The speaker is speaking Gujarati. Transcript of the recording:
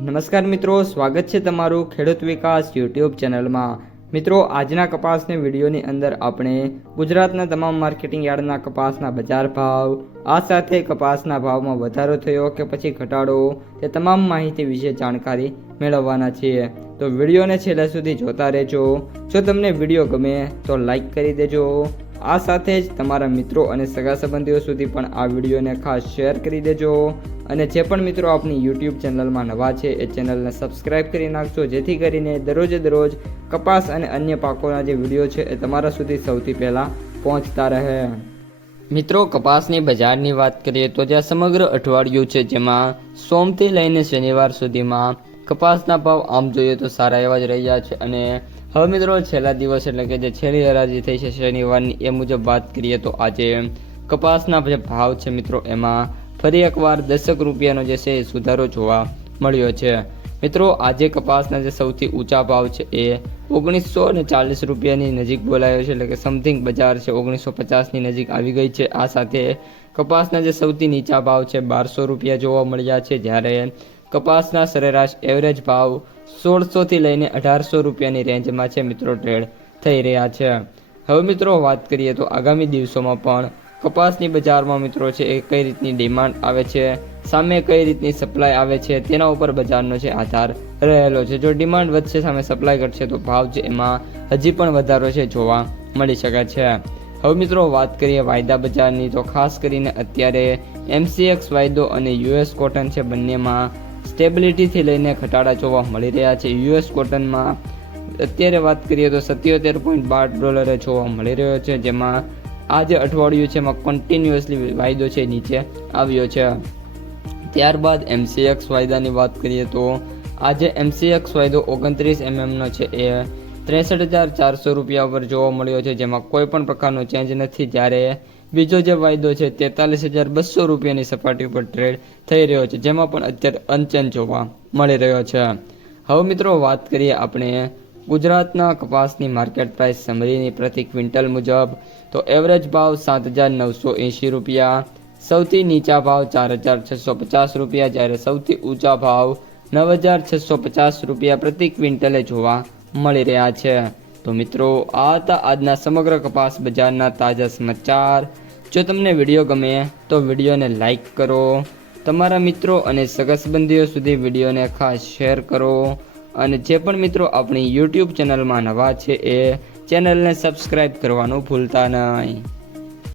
નમસ્કાર મિત્રો, સ્વાગત છે તમારું ખેડૂત વિકાસ યુટ્યુબ ચેનલમાં। મિત્રો, આજના કપાસની વિડીયોની અંદર આપણે ગુજરાતના તમામ માર્કેટિંગ યાર્ડના કપાસના બજાર ભાવ, આ સાથે કપાસના ભાવમાં વધારો થયો કે પછી ઘટાડો, તે તમામ માહિતી વિશે જાણકારી મેળવવાના છીએ। તો વિડીયોને છેલ્લે સુધી જોતા રહેજો। જો તમને વિડીયો ગમે તો લાઈક કરી દેજો। આ સાથે જ તમારા મિત્રો અને સગા સંબંધીઓ સુધી પણ આ વિડીયોને ખાસ શેર કરી દેજો। અને જે પણ મિત્રો આપણી યુટ્યુબ ચેનલમાં નવા છે એ ચેનલને સબસ્ક્રાઈબ કરી નાખજો, જેથી કરીને દરરોજ કપાસ અને અન્ય પાકોના જે વિડીયો છે એ તમારા સુધી સૌથી પહેલાં પહોંચતા રહે। મિત્રો, કપાસની બજારની વાત કરીએ તો જ્યાં સમગ્ર અઠવાડિયું છે, જેમાં સોમથી લઈને શનિવાર સુધીમાં કપાસના ભાવ આમ જોઈએ તો સારા એવા જ રહ્યા છે। અને હવે મિત્રો, છેલ્લા દિવસ એટલે કે જે છેલ્લી હરાજી થઈ છે શનિવારની, એ મુજબ વાત કરીએ તો આજે કપાસના જે ભાવ છે મિત્રો, એમાં ફરી એકવાર 10 રૂપિયાનો જે છે એ સુધારો જોવા મળ્યો છે। મિત્રો, આજે કપાસના જે સૌથી ઊંચા ભાવ છે એ 1940 રૂપિયાની નજીક બોલાયો છે, એટલે કે સમથિંગ બજાર છે 1950ની નજીક આવી ગઈ છે। આ સાથે કપાસના જે સૌથી નીચા ભાવ છે 1200 રૂપિયા જોવા મળ્યા છે, જ્યારે કપાસના સરેરાશ એવરેજ ભાવ 1600થી લઈને 1800 રૂપિયાની રેન્જમાં છે મિત્રો ટ્રેડ થઈ રહ્યા છે। હવે મિત્રો, વાત કરીએ તો આગામી દિવસોમાં પણ કપાસની બજારમાં મિત્રો છે એ કઈ રીતની ડિમાન્ડ આવે છે, સામે કઈ રીતની સપ્લાય આવે છે, તેના ઉપર બજારનો છે આધાર રહેલો છે। જો ડિમાન્ડ વધશે, સામે સપ્લાય ઘટશે, તો ભાવ છે એમાં હજી પણ વધારો છે જોવા મળી શકે છે। હવે મિત્રો, વાત કરીએ વાયદા બજારની, તો ખાસ કરીને અત્યારે MCX વાયદો અને US કોટન છે, બંનેમાં સ્ટેબિલિટીથી લઈને ઘટાડા જોવા મળી રહ્યા છે। US કોટનમાં અત્યારે વાત કરીએ તો $77.12 જોવા મળી રહ્યો છે, જેમાં આ જે અઠવાડિયું છે એમાં કન્ટિન્યુઅસલી વાયદો છે નીચે આવ્યો છે। ત્યારબાદ MCX વાયદાની વાત કરીએ તો આજે MCX વાયદો 29 mm છે એ 63,400 રૂપિયા પર જોવા મળ્યો છે, જેમાં કોઈ પણ પ્રકારનો ચેન્જ નથી। જ્યારે બીજો જે વાયદો છે 43,200 રૂપિયાની સપાટી ઉપર ટ્રેડ થઈ રહ્યો છે, જેમાં પણ અત્યારે અનચેન્જ જોવા મળી રહ્યો છે। હવે મિત્રો, વાત કરીએ આપણે ગુજરાતના કપાસની માર્કેટ પ્રાઇસ સમરીની પ્રતિ ક્વિન્ટલ મુજબ, તો એવરેજ ભાવ 7,980 રૂપિયા, સૌથી નીચા ભાવ 4,650 રૂપિયા, જ્યારે સૌથી ઊંચા ભાવ 9,650 રૂપિયા પ્રતિ ક્વિન્ટલે જોવા મળી રહ્યા છે। તો મિત્રો, આ હતા આજના સમગ્ર કપાસ બજારના તાજા સમાચાર। જો તમને વિડીયો ગમે તો વિડીયોને લાઈક કરો, તમારા મિત્રો અને સગા સંબંધીઓ સુધી વિડીયોને ખાસ શેર કરો, અને જે પણ મિત્રો આપણી યુટ્યુબ ચેનલમાં નવા છે એ ચેનલને સબસ્ક્રાઈબ કરવાનું ભૂલતા નહીં।